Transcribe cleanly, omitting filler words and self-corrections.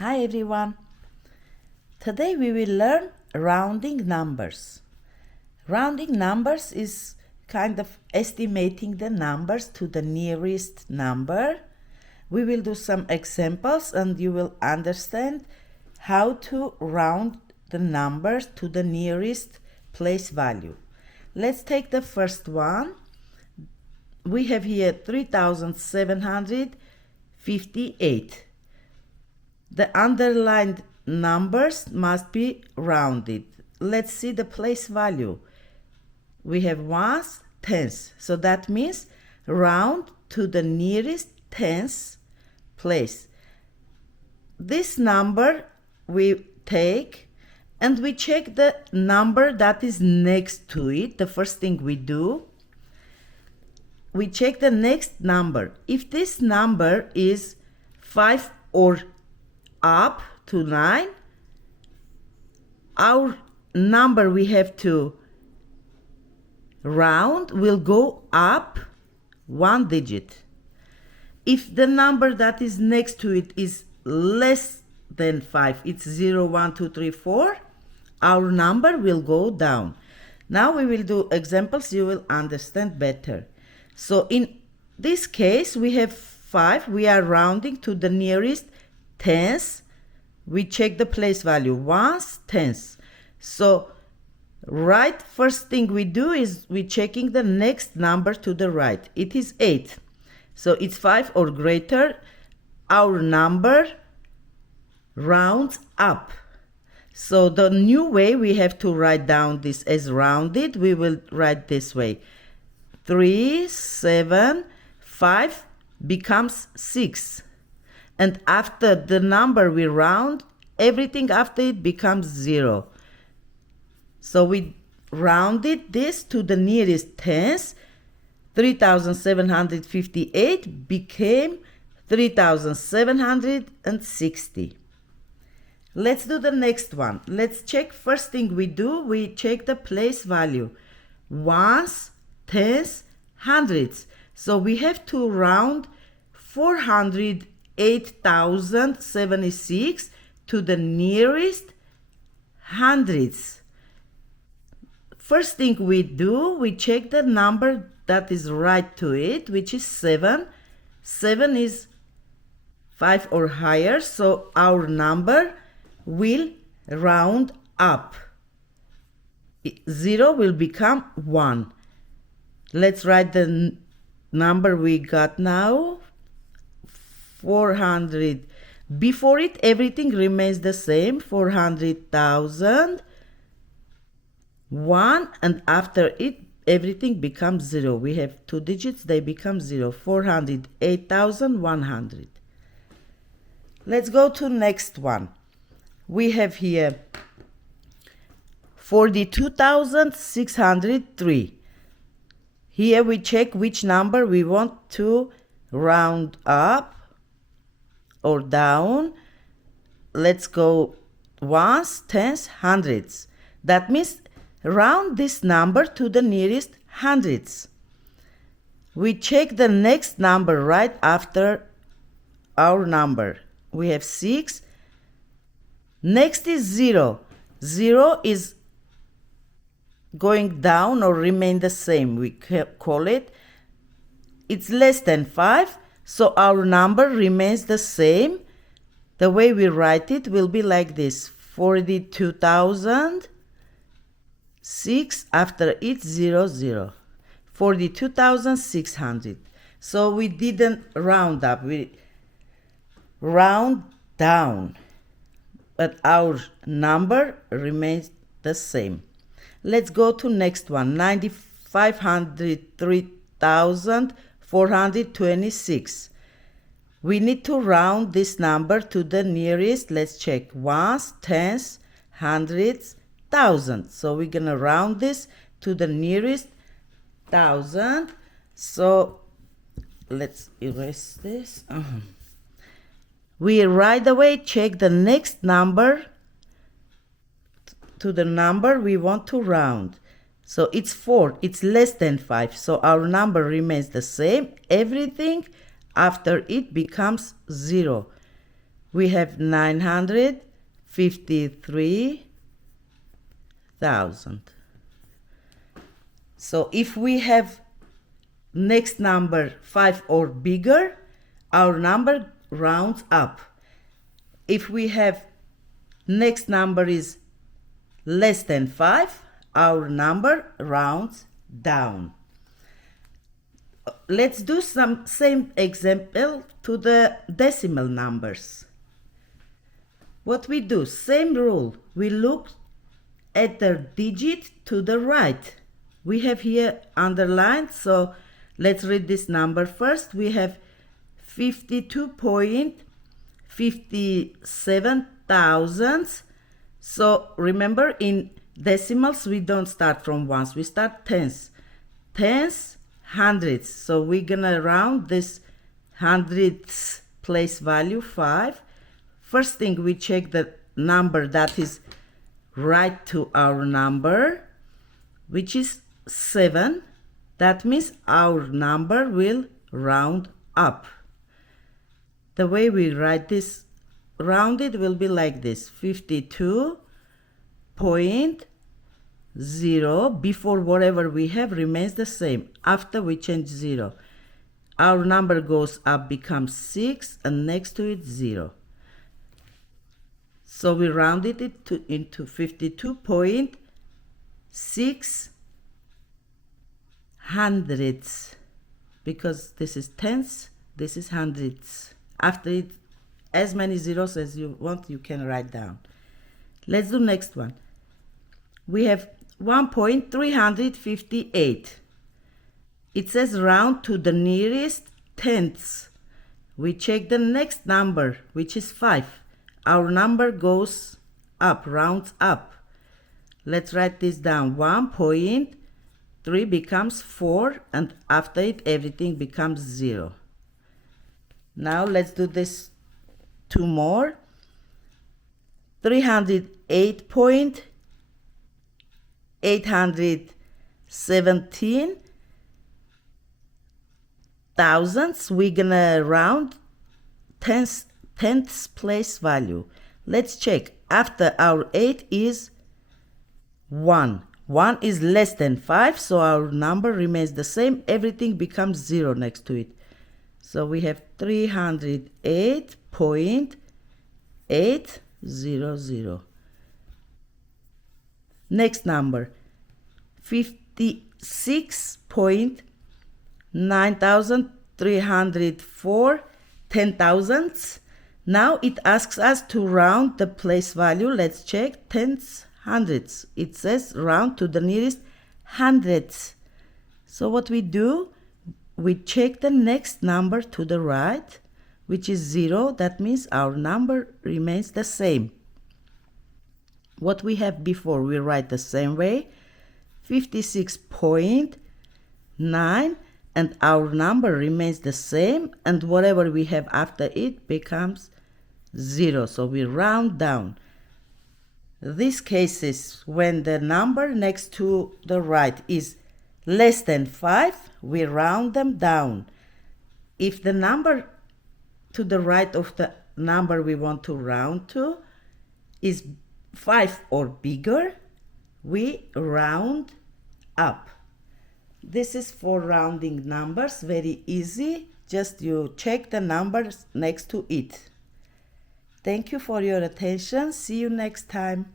Hi everyone. Today we will learn rounding numbers. Rounding numbers is kind of estimating the numbers to the nearest number. We will do some examples and you will understand how to round the numbers to the nearest place value. Let's take the first one. We have here 3,758. The underlined numbers must be rounded. Let's see the place value. We have ones, tens. So that means round to the nearest tens place. This number we take and we check the number that is next to it. The first thing we do, we check the next number. If this number is 5 or up to 9, our number we have to round will go up one digit. If the number that is next to it is less than 5, it's 0, 1, 2, 3, 4, our number will go down. Now we will do examples, you will understand better. So in this case we have 5, we are rounding to the nearest tens. We check the place value, ones, tens. So right, first thing we do is we checking the next number to the right. It is 8. So it's 5 or greater. Our number rounds up. So the new way we have to write down this as rounded, we will write this way. 3, 7, 5 becomes 6. And after the number we round, everything after it becomes 0. So we rounded this to the nearest tens. 3,758 became 3,760. Let's do the next one. Let's check. First thing we do, we check the place value. Ones, tens, hundreds. So we have to round 408,076 to the nearest hundreds. First thing we do, we check the number that is right to it, which is 7. 7 is 5 or higher, so our number will round up. 0 will become 1. Let's write the number we got now. 400. Before it, everything remains the same. 400,000. 1, and after it, everything becomes 0. We have 2 digits, they become 0. 408,100. Let's go to next one. We have here 42,603. Here we check which number we want to round up or down. Let's go ones, tens, hundreds. That means round this number to the nearest hundreds. We check the next number right after our number. We have 6. Next is 0. 0 is going down or remain the same. We call it. It's less than 5. So our number remains the same. The way we write it will be like this. 42,006 after it 0, 0. 42,600. So we didn't round up. We round down. But our number remains the same. Let's go to next one. 9,503,426. We need to round this number to the nearest. Let's check. Ones, tens, hundreds, thousands. So we're going to round this to the nearest 1,000. So let's erase this. We right away check the next number to the number we want to round. So it's 4. It's less than 5. So our number remains the same. Everything after it becomes 0. we have 953,000. So if we have next number 5 or bigger, our number rounds up. If we have next number is less than 5, our number rounds down. Let's do some same example to the decimal numbers. What we do, same rule, we look at the digit to the right. We have here underlined, so let's read this number first. We have 52.57 thousandths. So remember, in decimals we don't start from ones, we start tens. Tens, hundredths. So we're gonna round this hundredths place value 5. First thing, we check the number that is right to our number, which is 7. That means our number will round up. The way we write this rounded will be like this: 52.0. Before whatever we have remains the same. After we change 0, our number goes up, becomes 6, and next to it 0. So we rounded it into 52.6 hundredths, because this is tenths, this is hundredths. After it, as many zeros as you want, you can write down. Let's do next one. We have 1.358. It says round to the nearest tenths. We check the next number, which is 5. Our number goes up, rounds up. Let's write this down. 1.3 becomes 4, and after it everything becomes 0. Now let's do this 2 more. 308.817 thousandths. We're gonna round tenths place value. Let's check. After our 8 is 1. 1 is less than 5, so our number remains the same. Everything becomes 0 next to it. So we have 308.800. Next number, 56.9304 ten thousandths. Now it asks us to round the place value. Let's check. Tenths, hundredths. It says round to the nearest hundredths. So what we do, we check the next number to the right, which is 0. That means our number remains the same. What we have before, we write the same way. 56.9, and our number remains the same, and whatever we have after it becomes 0. So we round down. This case is when the number next to the right is less than 5, we round them down. If the number to the right of the number we want to round to is 5 or bigger, we round up. This is for rounding numbers, very easy. Just you check the numbers next to it. Thank you for your attention. See you next time.